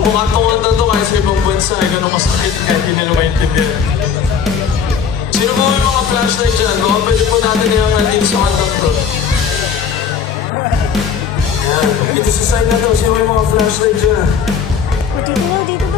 Bumukat tong kanta to kahit sa ibang bansa, ay ganun masakit kahit hindi nila maintindihan. Sino po may mga flashlight dyan? Baka pwede po natin iangal din sa kanta to. Yan. Ito sa side na to, sino may mga flashlight dyan? Dito na, dito